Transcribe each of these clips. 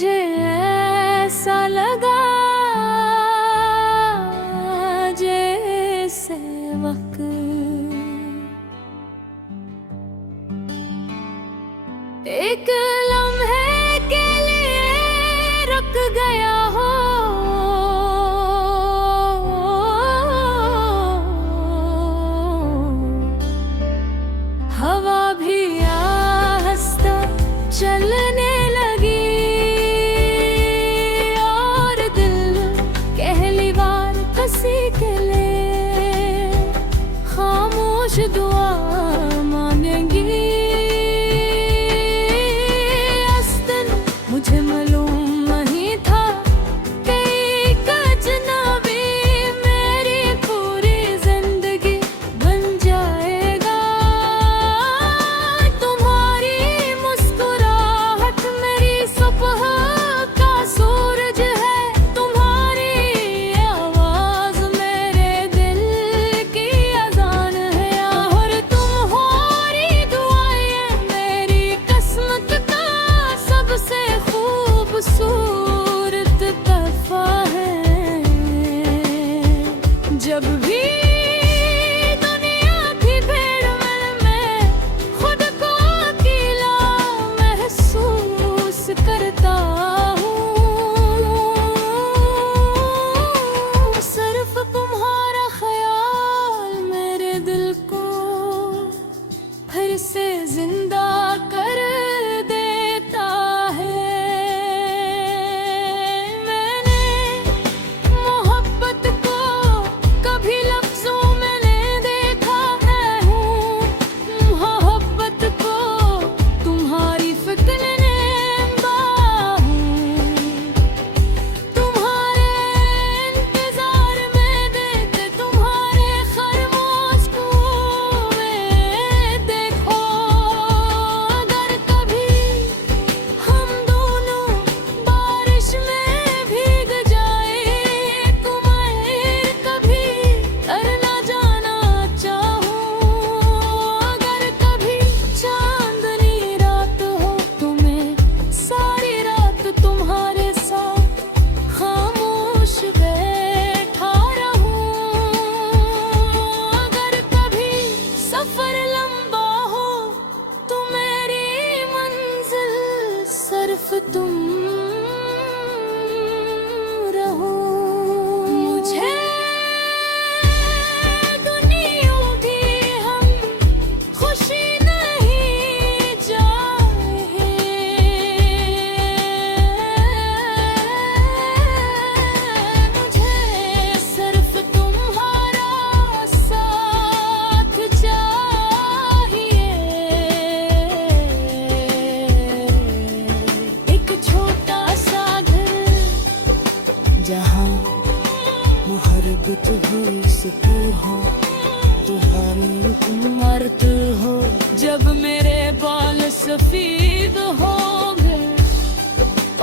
मुझे ऐसा लगा जैसे वक्त एक लम्हे के लिए रुक गया हो। हवा भी आहिस्ता चलने लगी और दिल पहली बार किसी के लिए खामोश दुआ मांगेगी। उस दिन मुझे मालूम नहीं था कि एक अजनबी मेरी पूरी जिंदगी बन जाएगा। तुम्हारी मुस्कुराहट मेरी सुबह का सूरज है, तुम्हारी आवाज मेरे दिल की अजान है, और तुम्हारी दुआएं मेरी किस्मत का सबसे खूबसूरत तोहफा है। जब भी दुनिया की भीड़ में मैं खुद को अकेला महसूस करता हूँ, सिर्फ तुम्हारा ख्याल मेरे दिल को फिर से जिंदा कर देता है। मैंने मोहब्बत को कभी लफ्जों में नहीं देखा है, मोहब्बत को तुम्हारी फिक्र ने बाहूं, तुम्हारे इंतजार में देते तुम्हारे खरगोश को में देखो। अगर कभी हम दोनों बारिश में भीग जाए, तुम्हें कभी तरना जाना चाहूं, अगर कभी चांदनी रात हो तो मैं सारी रात तुम्हारे साथ खामोश बैठा रहूं, अगर कभी सफर लंबा हो तो मेरी मंजिल सिर्फ तुम रहो। मुझे दुनिया भी हम खुशी नहीं चाहे, मुझे सिर्फ तुम्हारा साथ चाहिए। एक छोटा सा घर जहाँ मुहब्बत हो, सुकून हो, तुम्हारी इमारत हो। जब मेरे बाल सफेद होंगे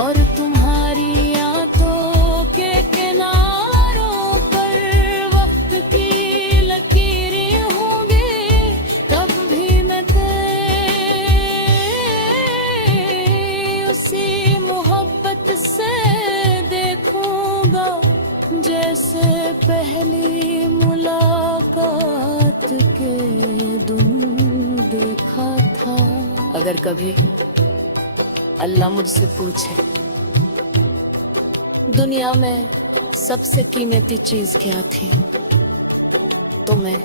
और तुम्हारी आंखों के किनारों पर वक्त की लकीरें होंगी, तब भी मैं उसी मोहब्बत से देखूंगा जैसे पहली मुलाकात के दिन देखा था। अगर कभी अल्लाह मुझसे पूछे दुनिया में सबसे कीमती चीज क्या थी, तो मैं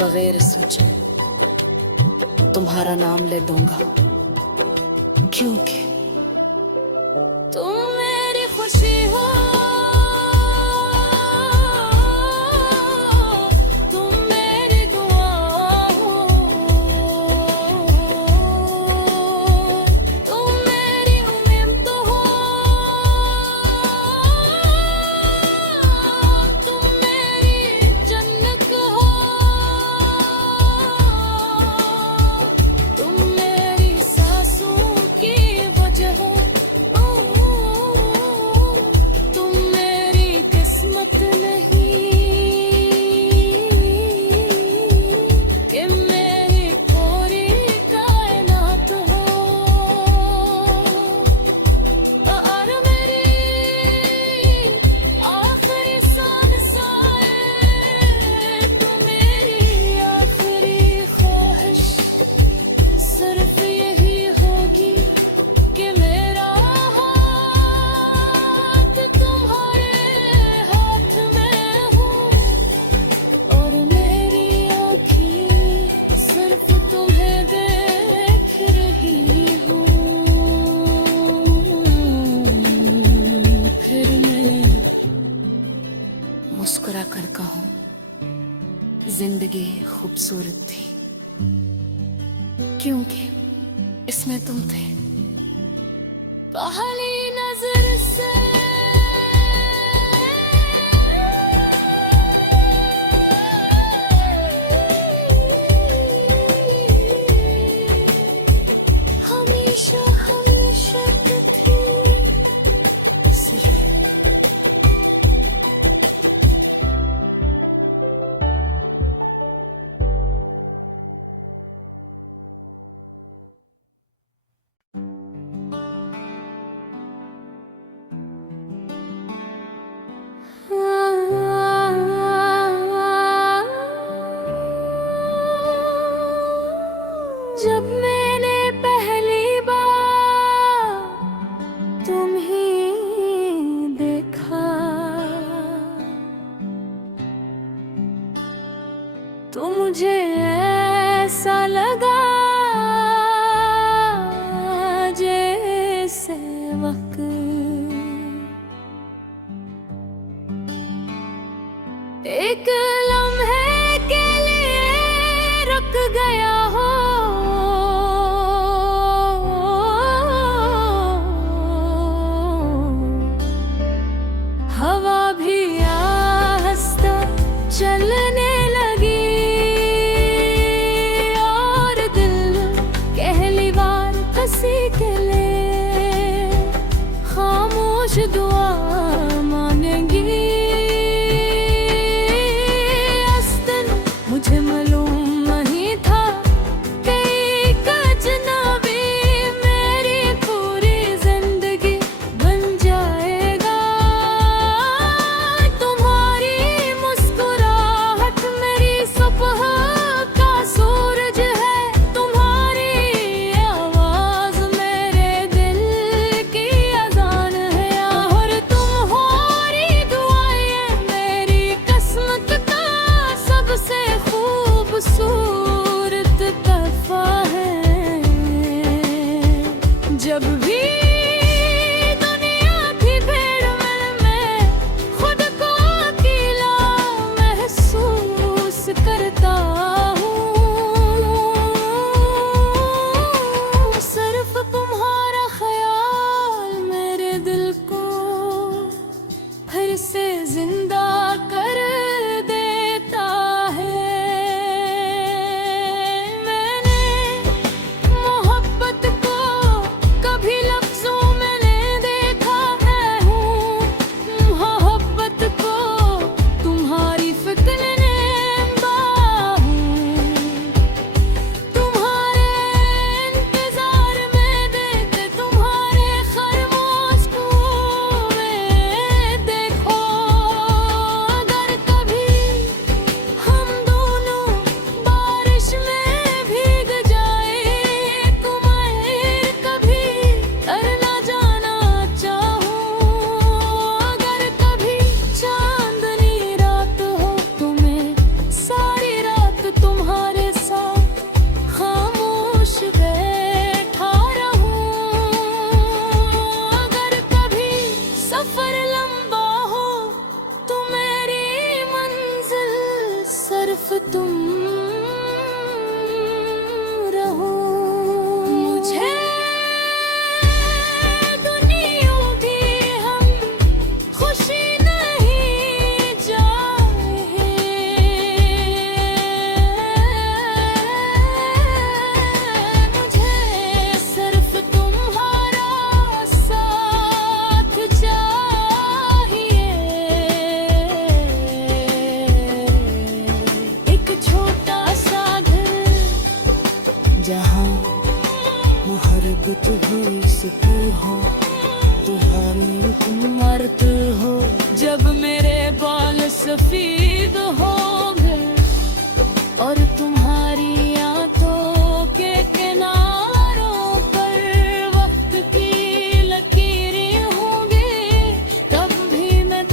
बगैर सोचे तुम्हारा नाम ले दूंगा, क्योंकि तुम मेरी खुशी हो, तुम मेरी दुआ हो, तुम मेरी उम्मीद हो, तुम मेरी जन्नत हो, तुम मेरी सांसों की कहूं, जिंदगी खूबसूरत थी क्योंकि इसमें तुम थे। पहली नजर से हमेशा हमेशा थी सिर्फ जब मैंने पहली बार तुम्हें देखा तो मुझे ऐसा लगा जैसे वक्त एक लम्हे के लिए रुक गया हो। हवा भी आहिस्ता चलने लगी और दिल पहली बार हंसी के लिए खामोश दुआ मांगेंगी। मुझे मालूम नहीं था कि एक अजनबी मेरी पूरी जिंदगी बन जाएगा। तुम्हारी मुस्कुराहट मेरी सुबह का सूरज है, तुम्हारी आवाज मेरे दिल की अजान है और तुम्हारी दुआएं मेरी किस्मत का सबसे खूबसूरत तोहफा है। जब भी दुनिया की भीड़ में मैं खुद को अकेला महसूस करता हूँ, सिर्फ तुम्हारा ख्याल मेरे दिल को फिर से जिंदा कर देता है। मोहब्बत को कभी लफ्जों में नहीं देखा है हूँ, मोहब्बत को तुम्हारी फिक्र ने बाहूँ। तुम्हारे इंतजार में देख तुम्हारे खामोश कुएं देखो। अगर कभी हम दोनों बारिश में भीग जाए तो मैं कभी तरना जाना चाहूँ। अगर कभी चांदनी रात हो तो मैं सारी रात तुम्हारे साथ खामोश बैठा रहूँ। अगर कभी सफर लंबा हो तो मेरी मंजिल सिर्फ तुम रहो। मुझे दुनिया भी हम खुशी नहीं चाहे, मुझे सिर्फ तुम्हारा साथ चाहिए। एक छोटा सा घर जहाँ मोहब्बत हुई सुकून हो, तुम्हारी उम्रत हो। जब मेरे बाल सफेद हो गए और तुम्हारी आंखों के किनारों पर वक्त की लकीरें होंगी, तब भी मैं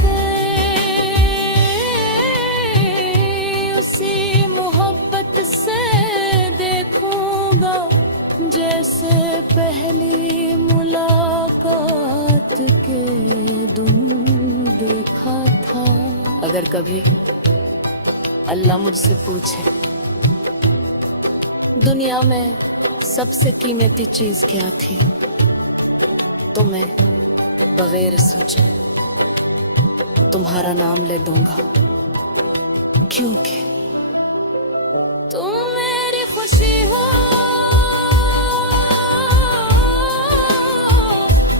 उसी मोहब्बत से देखूंगा जैसे पहली मुलाकात के दिन देखा था। अगर कभी अल्लाह मुझसे पूछे दुनिया में सबसे कीमती चीज क्या थी, तो मैं बगैर सोचे तुम्हारा नाम ले दूंगा, क्योंकि तुम मेरी खुशी हो,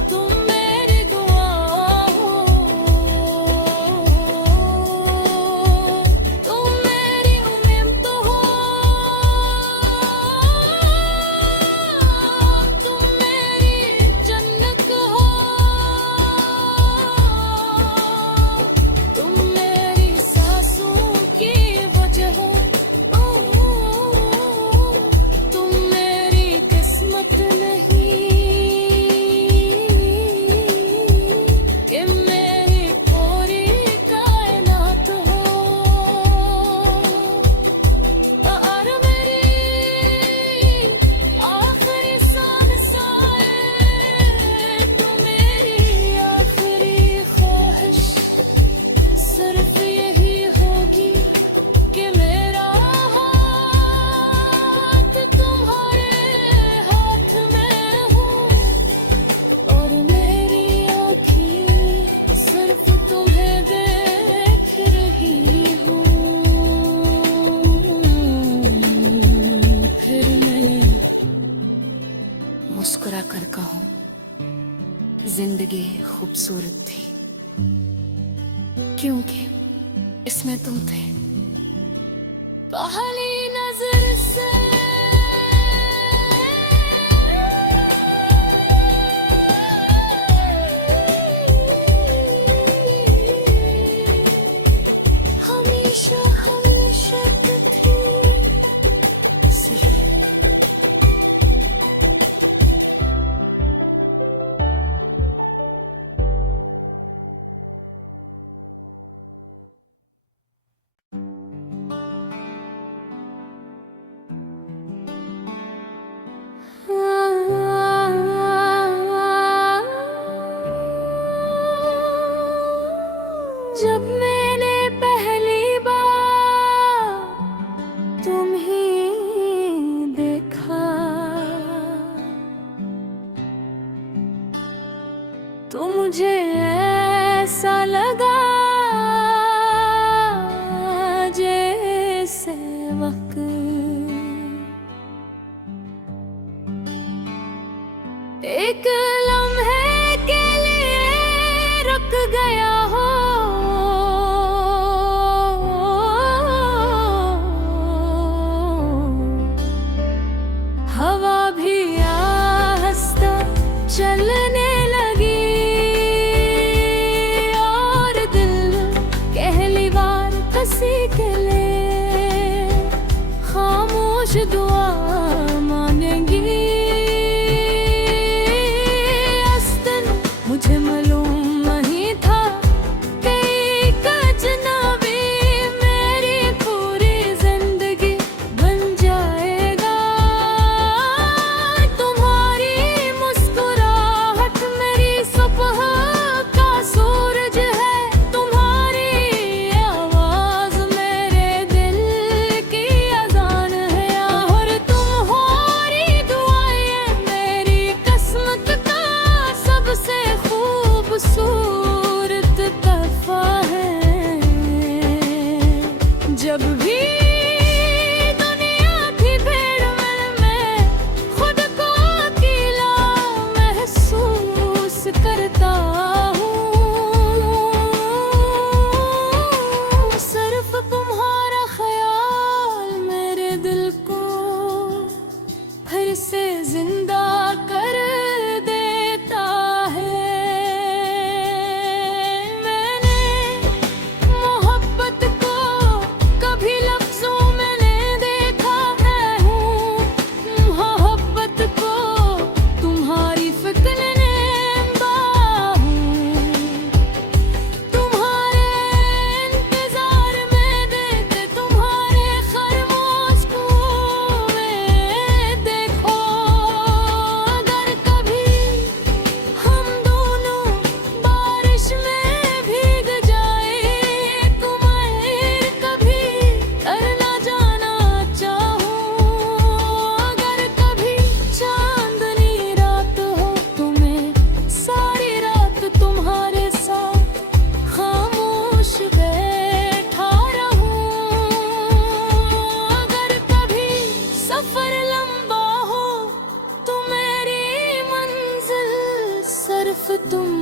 तुम मेरी दुआ हो, तुम मेरी उम्मीद हो, तुम मेरी जन्नत हो, तुम मेरी सांसों की वजह हो, तुम मेरी किस्मत नहीं कि मेरी पूरी कायनात हो, और मेरी आखिरी सांस आए तो मेरी आखिरी ख्वाहिश सिर्फ यही होगी कि मेरा हाथ तुम्हारे हाथ में हो, और मेरी आँखें सिर्फ तुम्हें देख रही हो। फिर मैं मुस्कुरा कर कहूँ जिंदगी खूबसूरत थी, क्योंकि इसमें तुम थे। पहली नजर से हमेशा हमेशा थी सिर्फ जब मैंने पहली बार तुम्हें देखा तो मुझे ऐसा लगा जैसे वक्त एक लम्हे के लिए रुक गया हो, हवा भी आहिस्ता चलने लगी और दिल पहली बार किसी के लिए खामोश दुआ मांगेंगी। मुझे मालूम नहीं था कि एक अजनबी मेरी पूरी जिंदगी बन जाएगा। तुम्हारी मुस्कुराहट मेरी सुबह का सूरज है, तुम्हारी आवाज मेरे दिल की अजान है, और तुम्हारी दुआएं मेरी किस्मत का सबसे खूबसूरत तोहफा है। जब भी दुनिया की भीड़ में मैं खुद को अकेला महसूस करता हूँ, सिर्फ तुम्हारा ख्याल मेरे दिल को फिर से जिंदा कर देता है। मैंने मोहब्बत को कभी तुम